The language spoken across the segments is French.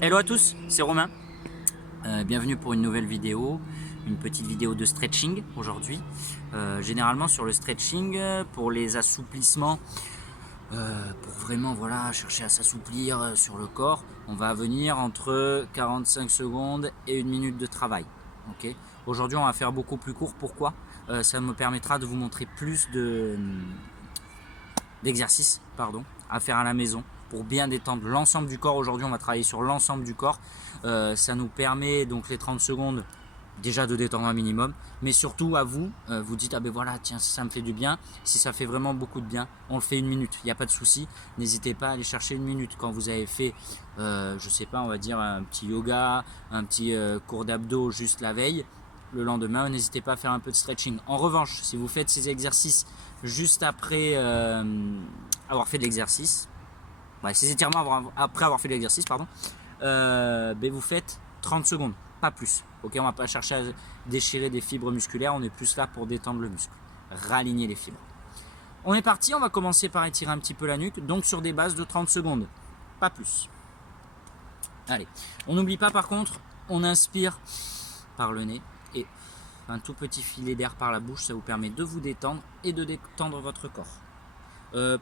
Hello à tous, c'est Romain. Bienvenue pour une nouvelle vidéo, une petite vidéo de stretching aujourd'hui. Généralement sur le stretching, pour les assouplissements, pour vraiment voilà, chercher à s'assouplir sur le corps, on va venir entre 45 secondes et 1 minute de travail. Okay. Aujourd'hui on va faire beaucoup plus court, pourquoi ça me permettra de vous montrer plus d'exercices à faire à la maison pour bien détendre l'ensemble du corps. Aujourd'hui on va travailler sur l'ensemble du corps. Ça nous permet donc les 30 secondes déjà de détendre un minimum, mais surtout à vous, vous dites ah ben voilà tiens si ça me fait du bien, si ça fait vraiment beaucoup de bien, on le fait 1 minute, il n'y a pas de souci, n'hésitez pas à aller chercher 1 minute quand vous avez fait, je sais pas, on va dire un petit yoga, un petit cours d'abdos juste la veille. Le lendemain, n'hésitez pas à faire un peu de stretching. En revanche, si vous faites ces exercices juste après avoir fait de l'exercice, ces étirements après avoir fait de l'exercice, vous faites 30 secondes, pas plus. Ok, on va pas chercher à déchirer des fibres musculaires, on est plus là pour détendre le muscle, raligner les fibres. On est parti, on va commencer par étirer un petit peu la nuque, donc sur des bases de 30 secondes, pas plus. Allez, on n'oublie pas par contre, on inspire par le nez et un tout petit filet d'air par la bouche, ça vous permet de vous détendre et de détendre votre corps.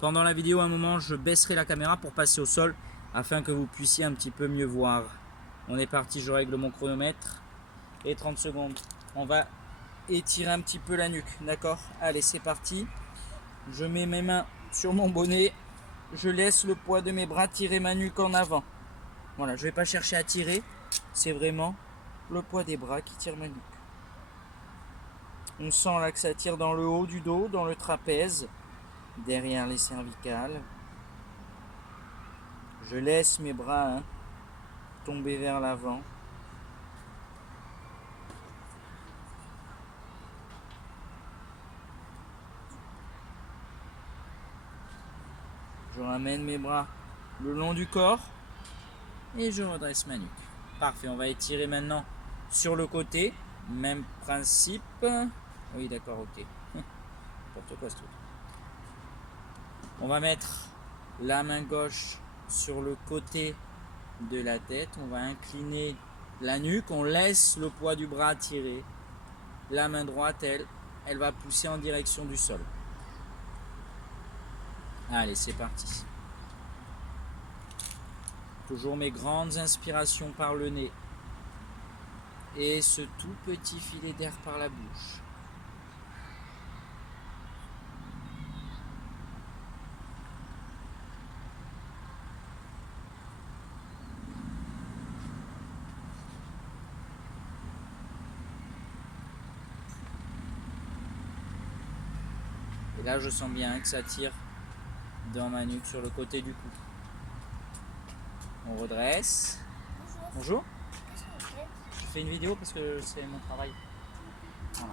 Pendant la vidéo, à un moment, je baisserai la caméra pour passer au sol afin que vous puissiez un petit peu mieux voir. On est parti, je règle mon chronomètre et 30 secondes. On va étirer un petit peu la nuque, d'accord? Allez, c'est parti. Je mets mes mains sur mon bonnet, je laisse le poids de mes bras tirer ma nuque en avant. Voilà, je ne vais pas chercher à tirer, c'est vraiment le poids des bras qui tire ma nuque. On sent là que ça tire dans le haut du dos, dans le trapèze, derrière les cervicales. Je laisse mes bras tomber vers l'avant. Je ramène mes bras le long du corps et je redresse ma nuque. Parfait, on va étirer maintenant sur le côté. Même principe. Oui, d'accord, ok. N'importe quoi ce truc. On va mettre la main gauche sur le côté de la tête. On va incliner la nuque. On laisse le poids du bras tirer. La main droite, elle va pousser en direction du sol. Allez, c'est parti. Toujours mes grandes inspirations par le nez. Et ce tout petit filet d'air par la bouche. Et là, je sens bien que ça tire dans ma nuque sur le côté du cou. On redresse. Bonjour. Bonjour. Qu'est-ce qu'on fait? Je fais une vidéo parce que c'est mon travail. Voilà.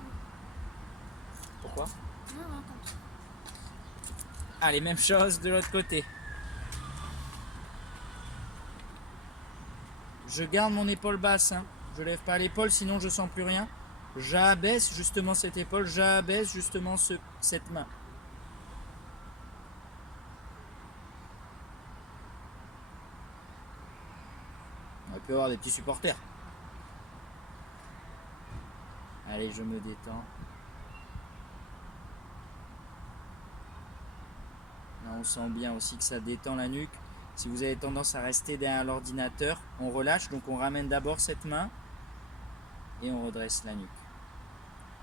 Pourquoi? Non, comme ça. Allez, même chose de l'autre côté. Je garde mon épaule basse. Je lève pas l'épaule, sinon je sens plus rien. J'abaisse justement cette épaule, j'abaisse justement cette main. On peut avoir des petits supporters. Allez, je me détends. Là, on sent bien aussi que ça détend la nuque. Si vous avez tendance à rester derrière l'ordinateur, on relâche. Donc on ramène d'abord cette main et on redresse la nuque.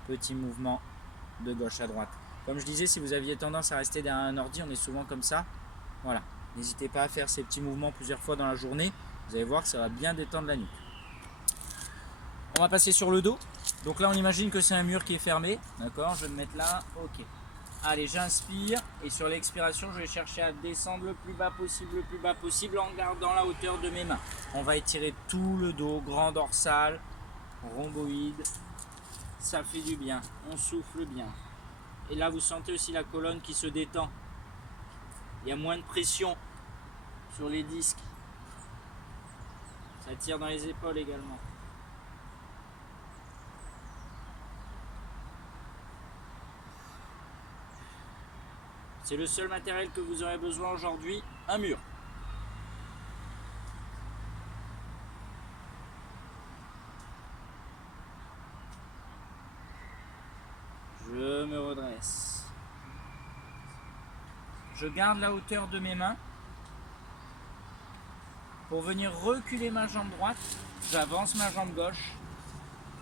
Petit mouvement de gauche à droite. Comme je disais, si vous aviez tendance à rester derrière un ordi, on est souvent comme ça. Voilà. N'hésitez pas à faire ces petits mouvements plusieurs fois dans la journée. Vous allez voir que ça va bien détendre la nuque. On va passer sur le dos. Donc là, on imagine que c'est un mur qui est fermé. D'accord, je vais me mettre là. Ok. Allez, j'inspire. Et sur l'expiration, je vais chercher à descendre le plus bas possible en gardant la hauteur de mes mains. On va étirer tout le dos, grand dorsal, rhomboïde. Ça fait du bien. On souffle bien. Et là, vous sentez aussi la colonne qui se détend. Il y a moins de pression sur les disques. Ça tire dans les épaules également. C'est le seul matériel que vous aurez besoin aujourd'hui, un mur. Je garde la hauteur de mes mains. Pour venir reculer ma jambe droite, j'avance ma jambe gauche.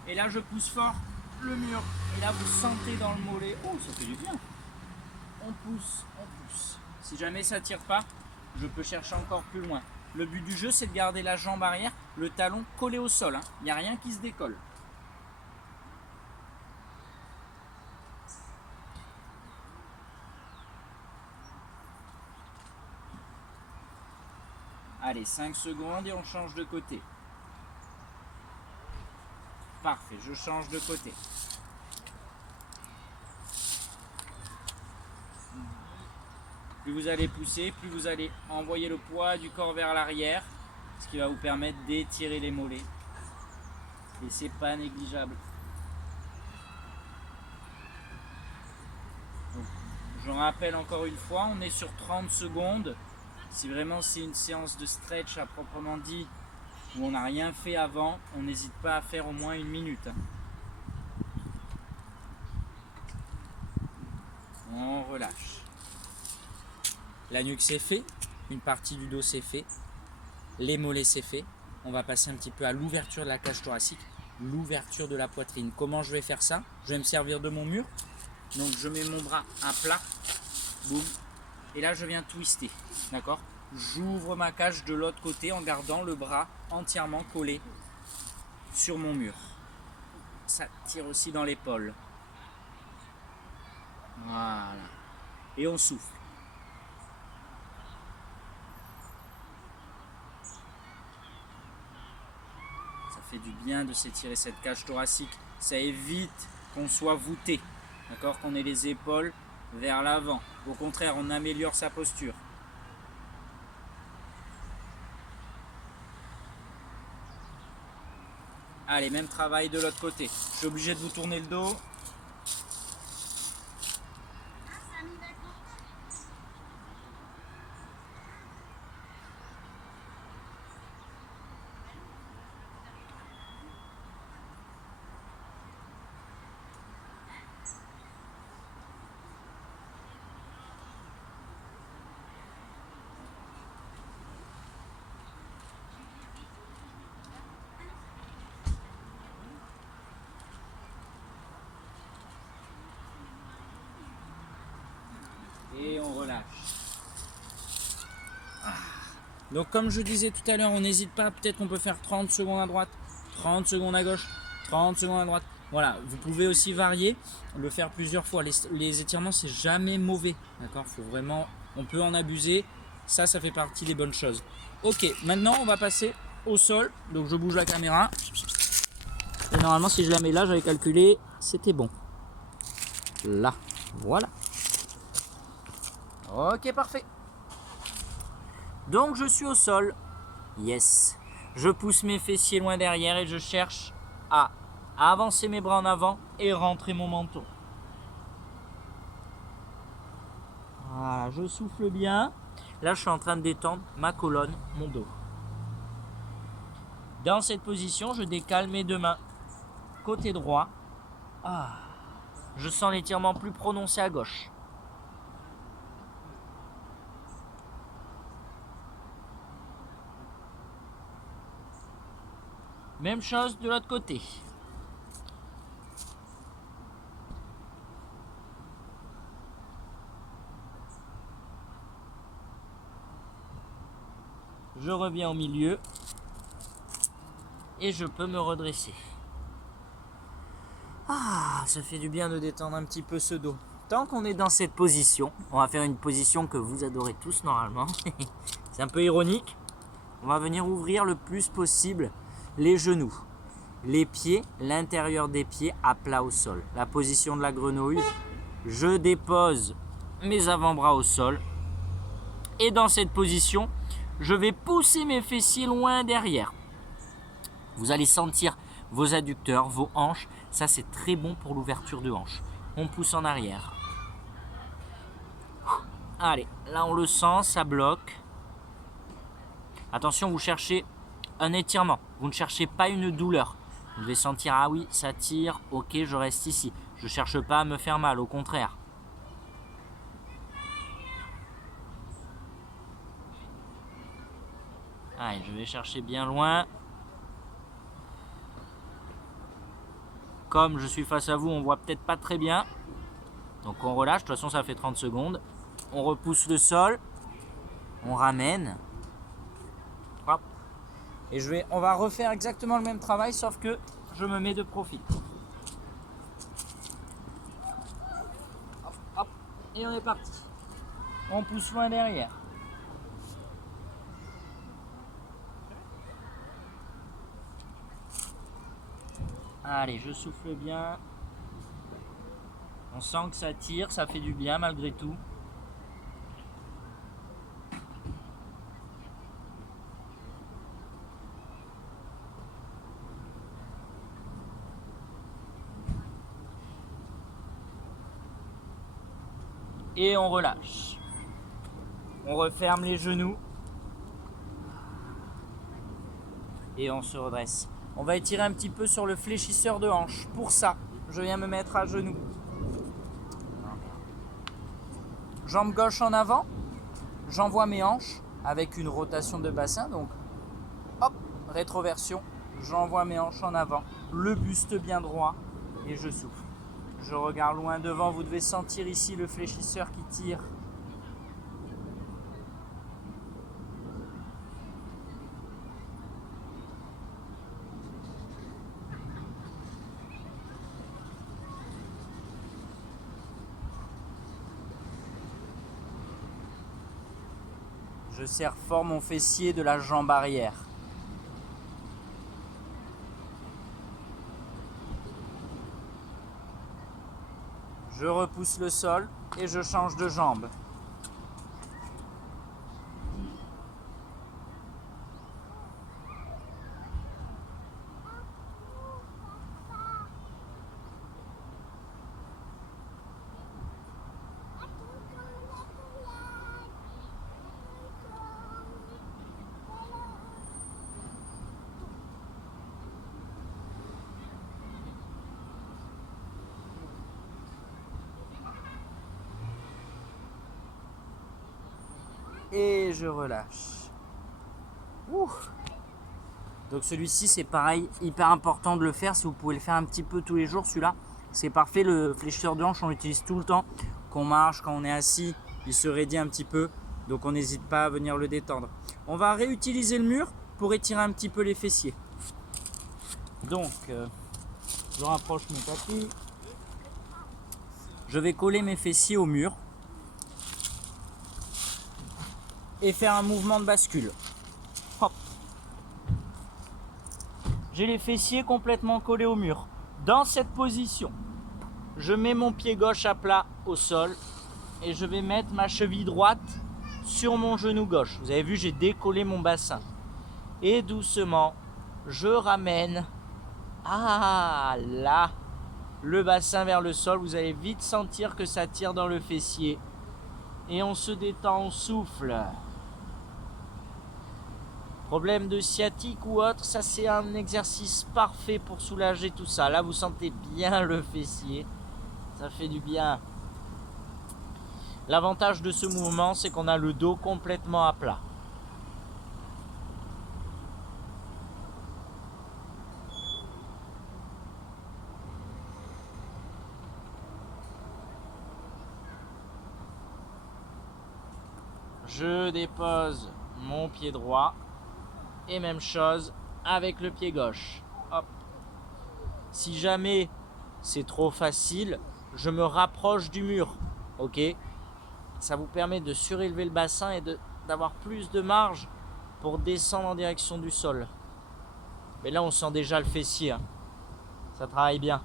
Et là, je pousse fort le mur. Et là, vous sentez dans le mollet. Oh, ça fait du bien. On pousse, on pousse. Si jamais ça ne tire pas, je peux chercher encore plus loin. Le but du jeu, c'est de garder la jambe arrière, le talon collé au sol. Il n'y a rien qui se décolle. Allez, 5 secondes et on change de côté. Parfait, je change de côté. Plus vous allez pousser, plus vous allez envoyer le poids du corps vers l'arrière, ce qui va vous permettre d'étirer les mollets. Et c'est pas négligeable. Donc, je rappelle encore une fois, on est sur 30 secondes. Si vraiment c'est une séance de stretch à proprement dit, où on n'a rien fait avant, on n'hésite pas à faire au moins 1 minute. On relâche. La nuque c'est fait, une partie du dos c'est fait, les mollets c'est fait. On va passer un petit peu à l'ouverture de la cage thoracique, l'ouverture de la poitrine. Comment je vais faire ça? Je vais me servir de mon mur. Donc je mets mon bras à plat, boum, et là je viens twister, d'accord? J'ouvre ma cage de l'autre côté en gardant le bras entièrement collé sur mon mur. Ça tire aussi dans l'épaule. Voilà. Et on souffle. Ça fait du bien de s'étirer cette cage thoracique. Ça évite qu'on soit voûté. D'accord? Qu'on ait les épaules vers l'avant. Au contraire, on améliore sa posture. Allez, même travail de l'autre côté. Je suis obligé de vous tourner le dos. Et on relâche. Donc comme je disais tout à l'heure, on n'hésite pas, peut-être qu'on peut faire 30 secondes à droite, 30 secondes à gauche, 30 secondes à droite. Voilà, vous pouvez aussi varier, le faire plusieurs fois. Les étirements, c'est jamais mauvais. D'accord, faut vraiment, on peut en abuser. Ça fait partie des bonnes choses. Ok, maintenant on va passer au sol. Donc je bouge la caméra. Et normalement, si je la mets là, j'avais calculé, c'était bon. Là, voilà. Ok, parfait. Donc je suis au sol. Yes. Je pousse mes fessiers loin derrière et je cherche à avancer mes bras en avant et rentrer mon menton. Voilà, je souffle bien. Là, je suis en train de détendre ma colonne, mon dos. Dans cette position, je décale mes deux mains. Côté droit. Je sens l'étirement plus prononcé à gauche. Même chose de l'autre côté. Je reviens au milieu et je peux me redresser. Ça fait du bien de détendre un petit peu ce dos. Tant qu'on est dans cette position, on va faire une position que vous adorez tous normalement. C'est un peu ironique. On va venir ouvrir le plus possible les genoux, les pieds, l'intérieur des pieds à plat au sol. La position de la grenouille. Je dépose mes avant-bras au sol. Et dans cette position, je vais pousser mes fessiers loin derrière. Vous allez sentir vos adducteurs, vos hanches. Ça, c'est très bon pour l'ouverture de hanches. On pousse en arrière. Allez, là on le sent, ça bloque. Attention, vous cherchez un étirement. Vous ne cherchez pas une douleur. Vous devez sentir, ah oui, ça tire, ok, je reste ici. Je ne cherche pas à me faire mal, au contraire. Allez, je vais chercher bien loin. Comme je suis face à vous, on voit peut-être pas très bien. Donc on relâche, de toute façon ça fait 30 secondes. On repousse le sol. On ramène. Hop. Et on va refaire exactement le même travail, sauf que je me mets de profil. Hop, hop. Et on est parti. On pousse loin derrière. Allez, je souffle bien. On sent que ça tire, ça fait du bien malgré tout. Et on relâche. On referme les genoux. Et on se redresse. On va étirer un petit peu sur le fléchisseur de hanche. Pour ça, je viens me mettre à genoux. Jambe gauche en avant. J'envoie mes hanches avec une rotation de bassin. Donc, hop, rétroversion. J'envoie mes hanches en avant. Le buste bien droit. Et je souffle. Je regarde loin devant. Vous devez sentir ici le fléchisseur qui tire. Je serre fort mon fessier de la jambe arrière. Je repousse le sol et je change de jambe. Et je relâche. Ouh. Donc celui-ci c'est pareil, hyper important de le faire. Si vous pouvez le faire un petit peu tous les jours, celui-là c'est parfait. Le fléchisseur de hanche on l'utilise tout le temps. Quand on marche, quand on est assis, il se raidit un petit peu. Donc on n'hésite pas à venir le détendre. On va réutiliser le mur pour étirer un petit peu les fessiers. Donc je rapproche mon tapis. Je vais coller mes fessiers au mur. Et faire un mouvement de bascule. Hop. J'ai les fessiers complètement collés au mur. Dans cette position, je mets mon pied gauche à plat au sol et je vais mettre ma cheville droite sur mon genou gauche. Vous avez vu, j'ai décollé mon bassin. Et doucement, je ramène là le bassin vers le sol. Vous allez vite sentir que ça tire dans le fessier. Et on se détend, on souffle. Problème de sciatique ou autre, ça c'est un exercice parfait pour soulager tout ça. Là vous sentez bien le fessier, ça fait du bien. L'avantage de ce mouvement, c'est qu'on a le dos complètement à plat. Je dépose mon pied droit. Et même chose avec le pied gauche. Hop. Si jamais c'est trop facile, je me rapproche du mur. Ok. Ça vous permet de surélever le bassin et d'avoir plus de marge pour descendre en direction du sol. Mais là, on sent déjà le fessier. Hein. Ça travaille bien.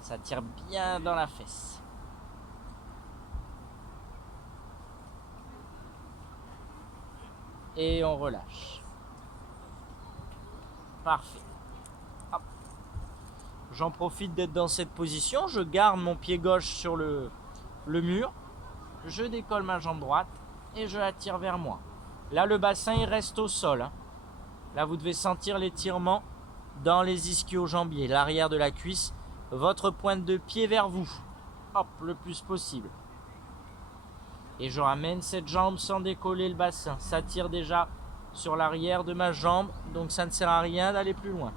Ça tire bien dans la fesse. Et on relâche. Parfait. Hop. J'en profite d'être dans cette position. Je garde mon pied gauche sur le mur. Je décolle ma jambe droite et je la tire vers moi. Là, le bassin, il reste au sol. Hein. Là, vous devez sentir l'étirement dans les ischio-jambiers, l'arrière de la cuisse, votre pointe de pied vers vous. Hop, le plus possible. Et je ramène cette jambe sans décoller le bassin. Ça tire déjà sur l'arrière de ma jambe, donc ça ne sert à rien d'aller plus loin.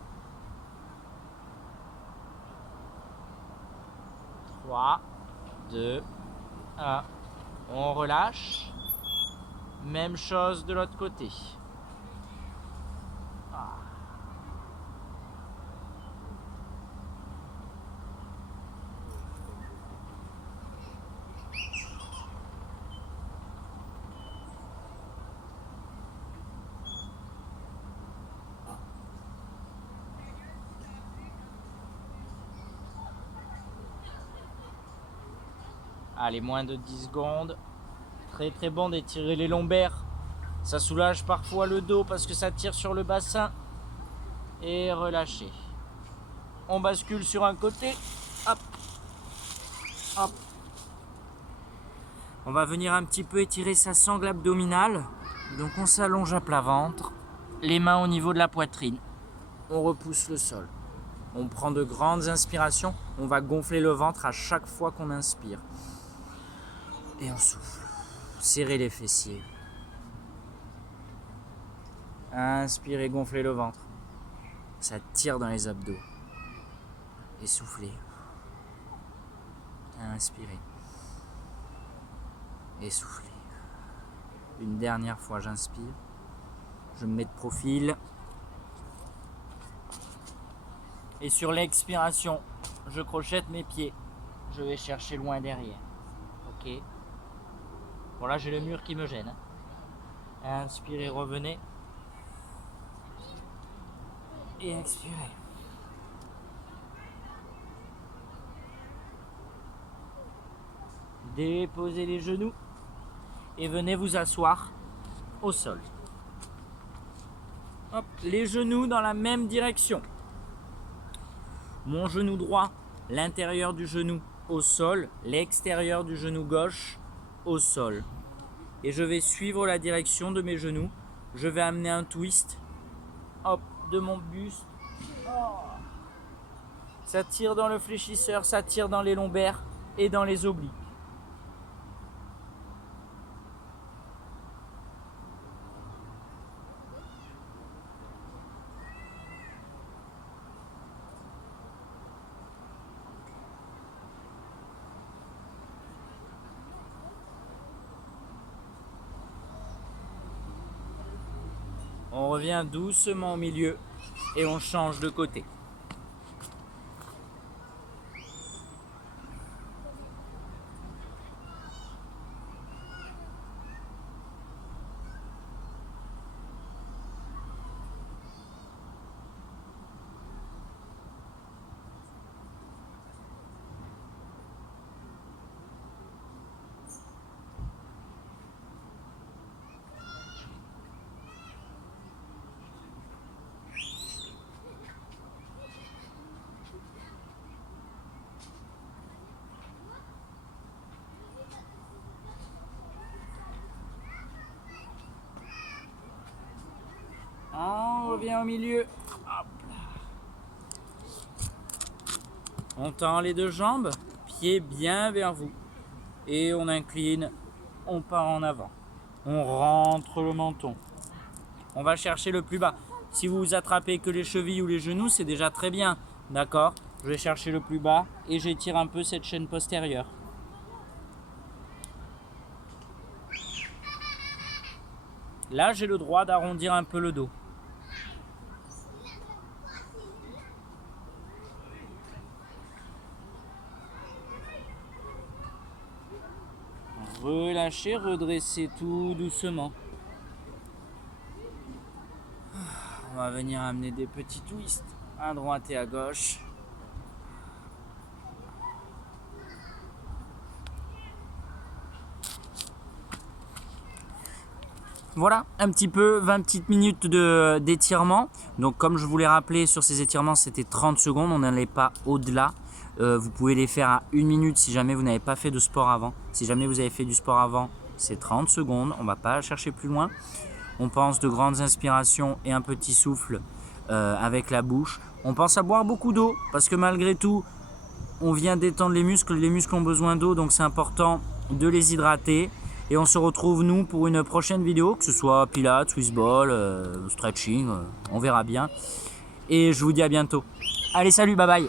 3, 2, 1. On relâche. Même chose de l'autre côté. Allez, moins de 10 secondes. Très très bon d'étirer les lombaires. Ça soulage parfois le dos parce que ça tire sur le bassin. Et relâchez. On bascule sur un côté. Hop. Hop. On va venir un petit peu étirer sa sangle abdominale. Donc on s'allonge à plat ventre. Les mains au niveau de la poitrine. On repousse le sol. On prend de grandes inspirations. On va gonfler le ventre à chaque fois qu'on inspire. Et on souffle. Serrez les fessiers. Inspirez, gonflez le ventre. Ça tire dans les abdos. Et soufflez. Inspirez. Et soufflez. Une dernière fois, j'inspire. Je me mets de profil. Et sur l'expiration, je crochette mes pieds. Je vais chercher loin derrière. Ok. Bon, là, j'ai le mur qui me gêne. Inspirez, revenez. Et expirez. Déposez les genoux et venez vous asseoir au sol. Hop, les genoux dans la même direction. Mon genou droit, l'intérieur du genou au sol, l'extérieur du genou gauche au sol. Et je vais suivre la direction de mes genoux. Je vais amener un twist. Hop, de mon buste. Oh. Ça tire dans le fléchisseur, ça tire dans les lombaires et dans les obliques. On revient doucement au milieu et on change de côté. On revient au milieu. Hop là. On tend les deux jambes, pieds bien vers vous. Et on incline, on part en avant. On rentre le menton. On va chercher le plus bas. Si vous attrapez que les chevilles ou les genoux, c'est déjà très bien. D'accord? Je vais chercher le plus bas et j'étire un peu cette chaîne postérieure. Là, j'ai le droit d'arrondir un peu le dos. Relâchez, redressez tout doucement. On va venir amener des petits twists à droite et à gauche. Voilà, un petit peu, 20 petites minutes d'étirement. Donc comme je vous l'ai rappelé, sur ces étirements, c'était 30 secondes. On n'allait pas au-delà. Vous pouvez les faire à 1 minute si jamais vous n'avez pas fait de sport avant. Si jamais vous avez fait du sport avant, c'est 30 secondes. On ne va pas chercher plus loin. On pense de grandes inspirations et un petit souffle avec la bouche. On pense à boire beaucoup d'eau parce que malgré tout, on vient détendre les muscles. Les muscles ont besoin d'eau, donc c'est important de les hydrater. Et on se retrouve nous pour une prochaine vidéo, que ce soit pilates, Swiss ball, stretching, on verra bien. Et je vous dis à bientôt. Allez, salut, bye bye.